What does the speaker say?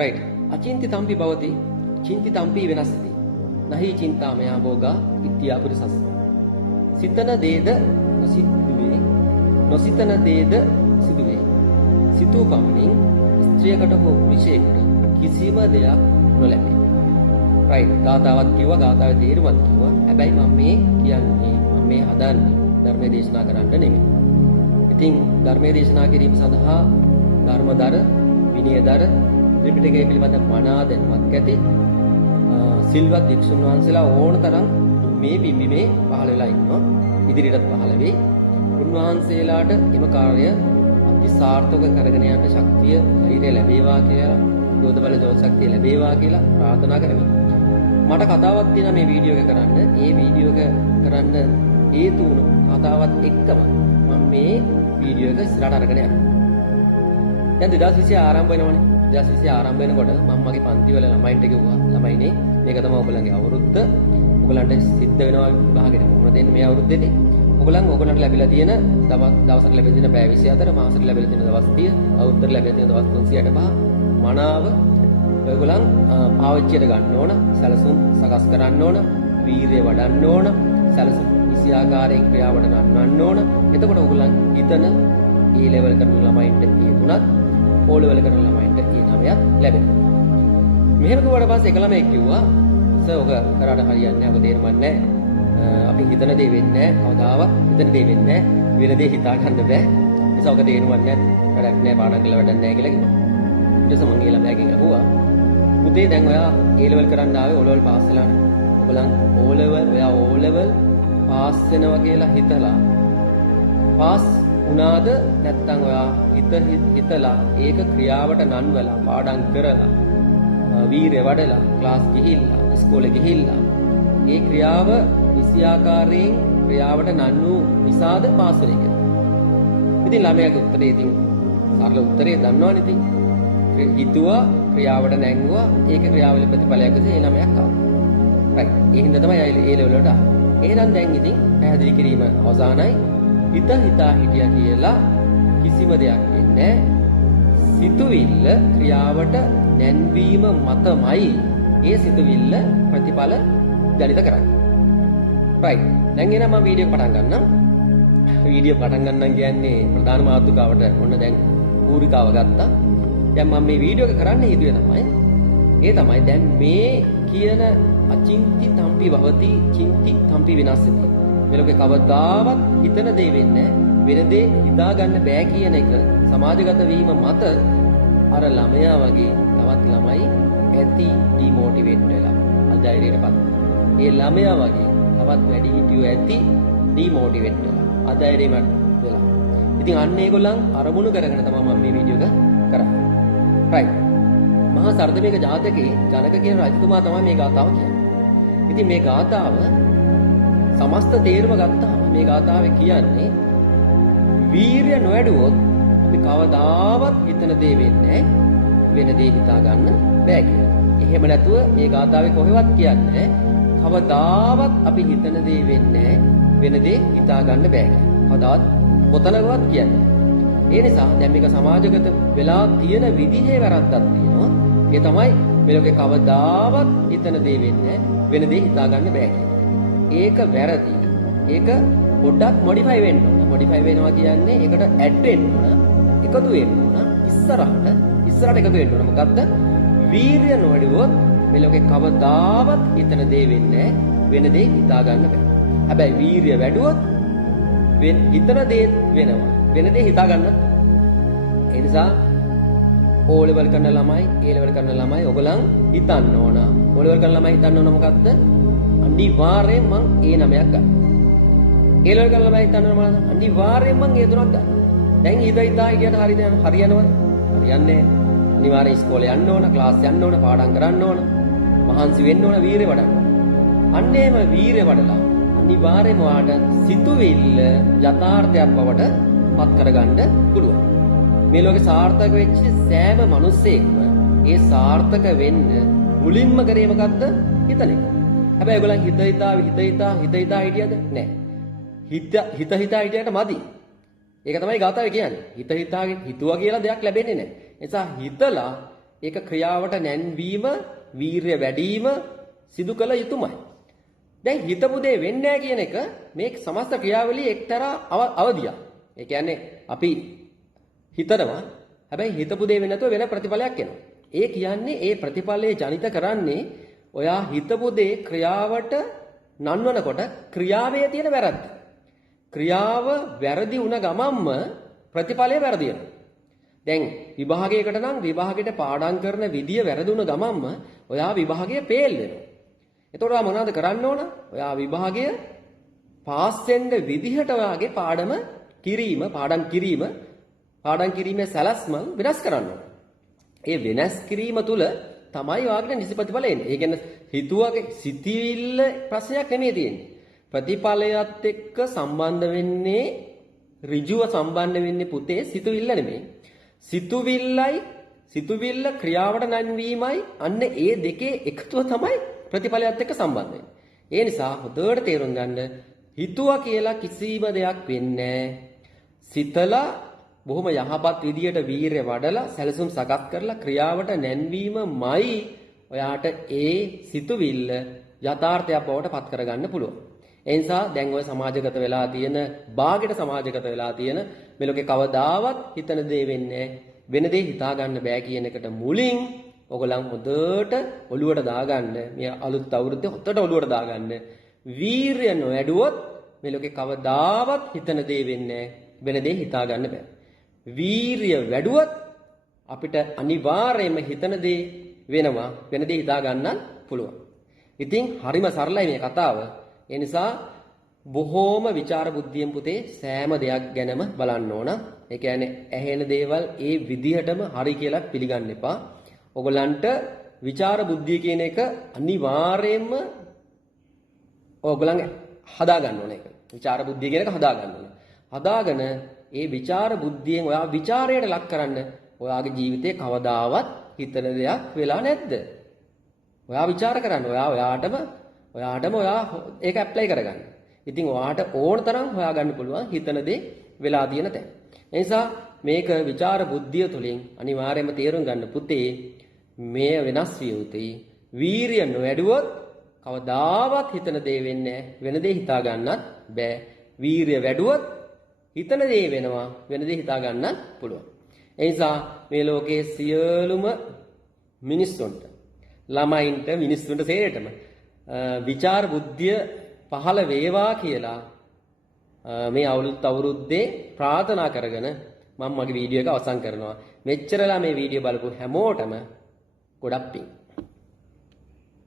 right. Achintitampi bhavati, chintitampi venasati. Nahi chintamaya bhoga itya purisas. Sitana deda nosituve, nositana deda situve. Situ pamanin ස්ත්‍රියකට හෝ පුරුෂයෙකුට කිසිම දෙයක් නොලැබේ. right. ගාතාවක් කිව්වා, ගාතාවේ තේරුමත් කිව්වා. හැබැයි මම මේ කියන්නේ මම මේ හදන්නේ ධර්මයේ දේශනා කරන්න නෙමෙයි. ඉතින් ධර්මයේ දේශනා කිරීම සඳහා ධර්මදර, විනයදර, ත්‍රිපිටකය පිළිබඳ මනා දැනුමක් ඇති සිල්වත් වික්ෂුන් වහන්සේලා ඕන තරම් මේ බිම්බිමේ පහළ වෙලා ඉන්නවා. ඉදිරියටත් පහළ වෙයි. උන්වහන්සේලාට එම කාර්යය අති සාර්ථක කරගෙන යන්න ශක්තිය, ධෛර්යය ලැබේවා කියලා, යෝධ බල ජෝත ශක්තිය ලැබේවා කියලා ප්‍රාර්ථනා කරමි. මට කතාවක් තියෙනවා මේ වීඩියෝ එක කරන්න. ඒ වීඩියෝ එක කරන්න හේතු වුණු කතාවත් එක්කම මම මේ වීඩියෝ එක ඉස්සරහට අරගෙන යනවා. දැන් 2020 ආරම්භ වෙනවනේ. 2020 ආරම්භ වෙනකොට මම මගේ පන්ති වල ළමයින්ට කිව්වා, ළමයිනේ මේක තමයි ඔයගොල්ලන්ගේ අවුරුද්ද. ඔයගොල්ලන්ට සිද්ධ වෙනවා විභාගෙට මුහුණ දෙන්න මේ අවුරුද්දේදී. ඔයගොල්ලන්ට ලැබිලා තියෙන දවසට ලැබෙන තියෙන පැය 24, මාසෙට ලැබෙලා තියෙන දවස් 30, අවුරුද්දට ලැබෙලා තියෙන දවස් 365 මනාව ඔයගොල්ලන් පාවිච්චියට ගන්න ඕන, සැලසුම් සකස් කරන්න ඕන, වීරිය වඩන්න ඕන, සැලසුම් විෂයාකාරයෙන් ක්‍රියාවට ගන්නවන්න ඕන. එතකොට ඔයගොල්ලන් හිතන A level කරන ළමයින්ට A 3ක්, O level කරන ළමයින්ට A 9ක් ලැබෙනවා. මෙහෙම කිව්වට පස්සේ එක ළමයෙක් කිව්වා, "සර් ඔක කරාට හරියන්නේ නැහැ. ඔක තේරුම් ගන්න නැහැ. අපි හිතන දේ වෙන්නේ නැහැ. කවදාවත් හිතන දේ වෙන්නේ නැහැ. වෙන දේ හිතා ගන්න බෑ. නිසා ඔක තේරුම් ගන්න නැහැ. වැඩක් නැහැ. පාඩම් කරලා වැඩක් නැහැ" කියලා කිව්වා. ඊට පස්සේ මම ඒ ළමයාගෙන් අහුවා, "පුතේ දැන් ඔයා A level කරන්න ආවේ O level පාස් වෙලානේ. ඔයගොල්ලන් ඔයා O level පාස් වෙනවා කියලා හිතලා පාස් වුණාද නැත්නම් ඔයා හිතලා ඒක ක්‍රියාවට නන්වලා පාඩම් කරලා වීරිය වඩලා ක්ලාස් ගිහිල්ලා ඉස්කෝලේ ගිහිල්ලා ඒ ක්‍රියාව විෂයාකාරයෙන් ක්‍රියාවට නන්නු නිසාද පාස් වෙන්නේ කියලා." ඉතින් ළමයාගේ උත්තරේ ඉතින් සරල උත්තරේ දන්නවනේ ඉතින්. හිතුවා, ක්‍රියාවට නැංගුවා, ඒක ක්‍රියාවල ප්‍රතිඵලයක් විදිහට ඒ ළමයා ආවා. right. ඒ හින්දා තමයි ඒ ලෙවල් වලට ආවේ. එහෙනම් දැන් ඉතින් පැහැදිලි කිරීම අවසానයි. හිතා හිටියා කියලා කිසිම දෙයක් වෙන්නේ නැහැ. සිතුවිල්ල ක්‍රියාවට නැන්වීම මතමයි ඒ සිතුවිල්ල ප්‍රතිඵල ගණිත කරන්නේ. right. දැන් එනවා මම වීඩියෝ පටන් ගන්නම්. වීඩියෝ පටන් ගන්නම් කියන්නේ ප්‍රධාන මාතෘකාවට ඔන්න දැන් පූරිකාව ගත්තා. දැන් මම මේ වීඩියෝ එක කරන්න හේතුව තමයි දැන් මේ කියන අචින්ති තම්පි භවති චින්ති තම්පි විනාශති. මේ ලෝකේ කවදාවත් හිතන දේ වෙන්නේ වෙන දේ හිතා ගන්න බෑ කියන එක සමාජගත වීම මත අර ළමයා වගේ තවත් ළමයි ඇති ඩිමෝටිවේට් වෙලා අධෛර්යයටපත්. ඒ ළමයා වගේ තවත් වැඩි හිටියෝ ඇති ඩිමෝටිවේට් වෙලා අධෛර්යයටපත් වෙලා. ඉතින් අන්න ඒගොල්ලන් අරමුණු කරගෙන තමයි මම මේ වීඩියෝ එක කරන්නේ. right. මහා සර්ධමේක ජාතකයේ ජනක කියන රජතුමා තමයි මේ ගාථාව කියන්නේ. ඉතින් මේ ගාථාව සමස්ත තේරුම ගත්තාම මේ ගාථාවේ කියන්නේ වීරිය නොවැඩුවොත් අපි කවදාවත් හිතන දේ වෙන්නේ වෙන දේ හිතා ගන්න බෑ කියලා. එහෙම නැතුව මේ ගාථාවේ කොහෙවත් කියන්නේ කවදාවත් අපි හිතන දේ වෙන්නේ වෙන දේ හිතා ගන්න බෑ කියලා. කවදාවත් කොතනකවත් කියන්නේ. ඒ නිසා දැන් මේක සමාජගත වෙලා තියෙන විදිහේ වැරද්දක් තියෙනවා. ඒ තමයි මේ ලෝකේ කවදාවත් හිතන දේ වෙන්නේ වෙන දේ හිතා ගන්න බෑ කියන්නේ. ඒක වැරදි. ඒක පොඩ්ඩක් මොඩිෆයි වෙන්න ඕන. මොඩිෆයි වෙනවා කියන්නේ ඒකට ඇඩ් වෙන්න ඕන, එකතු වෙන්න ඕන, ඉස්සරහට එකතු වෙන්න ඕන. මොකද්ද? වීරිය නොවැඩුවොත් මේ ලෝකේ කවදාවත් හිතන දේ වෙන්නේ වෙන දේ හිතා ගන්න බෑ. හැබැයි වීරිය වැඩුවොත් හිතන දේ වෙනවා. වෙන දේ හිතා ගන්න. ඒ නිසා O level කරන ළමයි, A level කරන ළමයි ඔයගලන් හිතන්න ඕන. O level කරන ළමයි හිතන්න ඕන මොකද්ද? අනිවාර්යෙන් මං A 9ක් ගන්න. A level කරන ළමයි හිතන්න ඕන මොකද්ද? අනිවාර්යෙන් මං A 3ක් ගන්න. දැන් හිතා හිටියට හරියනවද? හරියන්නේ නැහැ. අනිවාර්යෙන් ඉස්කෝලේ යන්න ඕන, ක්ලාස් යන්න ඕන, පාඩම් කරන්න ඕන, මහන්සි වෙන්න ඕන, වීරිය වඩන්න. අන්න එහෙම වීරිය වඩලා අනිවාර්යෙන්ම වාට සිතුවිල්ල යථාර්ථයක් බවට පත් කරගන්න පුළුවන්. මේ ලෝකේ සාර්ථක වෙච්ච සෑම මිනිස්සෙක්ම ඒ සාර්ථක වෙන්න මුලින්ම කරේ මොකද්ද? හිතන එක. හැබැයි ඔයගොල්ලන් හිත හිතා හිටියද? නෑ. හිත හිතා හිටියට මදි. ඒක තමයි ගාථාවේ කියන්නේ. හිතුවා කියලා දෙයක් ලැබෙන්නේ නෑ. ඒ නිසා හිතලා ඒක ක්‍රියාවට නැන්වීම, වීරිය වැඩිම සිදු කළ යුතුමයි. දැන් හිතපු දේ වෙන්නේ නැහැ කියන එක මේ සමස්ත ක්‍රියාවලියේ එක්තරා අවධියක්. ඒ කියන්නේ අපි හිතනවා හැබැයි හිතපු දේ වෙන්නේ නැතුව වෙන ප්‍රතිඵලයක් එනවා. ඒ කියන්නේ ඒ ප්‍රතිඵලයේ ජනිත කරන්නේ ඔයා හිතපු දේ ක්‍රියාවට නන්වනකොට ක්‍රියාවේ තියෙන වැරද්ද. ක්‍රියාව වැරදි වුණ ගමන්ම ප්‍රතිඵලය වැරදි වෙනවා. දැන් විභාගයකට නම් විභාගයට පාඩම් කරන විදිය වැරදුන ගමන්ම ඔයා විභාගයේ ෆේල් වෙනවා. එතකොට ඔයා මොනවද කරන්න ඕන? ඔයා විභාගය පාස් වෙන්න විදිහට ඔයාගේ පාඩම් කිරීමේ සැලැස්ම වෙනස් කරන්න ඕන. ඒ වෙනස් කිරීම තුළ තමයි ඔයාගේ නිසි ප්‍රතිඵල එන්නේ. ඒ කියන්නේ හිතුවගේ සිතිවිල්ල ප්‍රශ්නයක් නෙමෙයි තියෙන්නේ. ප්‍රතිඵලයත් එක්ක සම්බන්ධ වෙන්නේ ඍජුව සම්බන්ධ වෙන්නේ පුතේ සිතුවිල්ල නෙමෙයි. සිතුවිල්ල ක්‍රියාවට නැන්වීමයි අන්න ඒ දෙකේ එකතුව තමයි ප්‍රතිඵලයත් එක්ක සම්බන්ධ වෙන්නේ. ඒ නිසා හොඳට තේරුම් ගන්න හිතුවා කියලා කිසිම දෙයක් වෙන්නේ සිතලා බොහොම යහපත් විදියට වීරිය වඩලා සැලසුම් සකස් කරලා ක්‍රියාවට නැන්වීමමයි ඔයාට ඒ සිතුවිල්ල යථාර්ථයක් බවට පත් කරගන්න පුළුවන්. ඒ නිසා දැන් ඔය සමාජගත වෙලා තියෙන බාගෙට සමාජගත වෙලා තියෙන මේ ලෝකේ කවදාවත් හිතන දේ වෙන්නේ වෙන දේ හිතා ගන්න බෑ කියන එකට මුලින් ඔයගොල්ලන් හොඳට ඔළුවට දාගන්න මේ අලුත් අවුරුද්දේ හොඳට ඔළුවට දාගන්න වීරිය නොවැඩුවොත් මේ ලෝකේ කවදාවත් හිතන දේ වෙන්නේ වෙන දේ හිතා ගන්න බෑ. වීරිය වැඩුවොත් අපිට අනිවාර්යයෙන්ම හිතන දේ වෙනවා වෙන දේ හිතා ගන්නත් පුළුවන්. ඉතින් හරිම සරලයි මේ කතාව. ඒ නිසා බොහෝම විචාර බුද්ධියෙන් පුතේ සෑම දෙයක් ගැනම බලන්න ඕන. ඒ කියන්නේ ඇහෙන දේවල් ඒ විදිහටම හරි කියලා පිළිගන්න එපා. ඔයගලන්ට විචාර බුද්ධිය කියන එක අනිවාර්යයෙන්ම ඔයගලන් හදා ගන්න ඕන එක. විචාර බුද්ධිය කියන එක හදා ගන්න ඕන. හදාගෙන ඒ විචාර බුද්ධියෙන් ඔයා ਵਿਚාරයට ලක් කරන්න ඔයාගේ ජීවිතේ කවදාවත් හිතන දෙයක් වෙලා නැද්ද? ඔයා ਵਿਚාර කරන්න. ඔයාටම ඒක ඇප්ලයි කරගන්න. ඉතින් ඔයාට ඕන තරම් හොයාගන්න පුළුවන් හිතන දේ වෙලා තියෙන තැන. ඒ නිසා මේක විචාර බුද්ධිය තුළින් අනිවාර්යයෙන්ම තේරුම් ගන්න පුතේ මේ වෙනස් විය යුතුයි. වීරිය නොවැඩුවොත් කවදාවත් හිතන දේ වෙන්නේ වෙන දේ හිතා ගන්නත් බෑ. වීරිය වැඩුවොත් හිතන දේ වෙනවා වෙන දේ හිතා ගන්නත් පුළුවන්. ඒ නිසා මේ ලෝකයේ සියලුම මිනිස්සුන්ට ළමයින්ට මිනිස්සුන්ට සේරටම විචාර බුද්ධිය පහළ වේවා කියලා මේ අවුරුද්දේ ප්‍රාර්ථනා කරගෙන මම මගේ වීඩියෝ එක අවසන් කරනවා. මෙච්චරලා මේ වීඩියෝ බලපු හැමෝටම ගොඩක් පිං.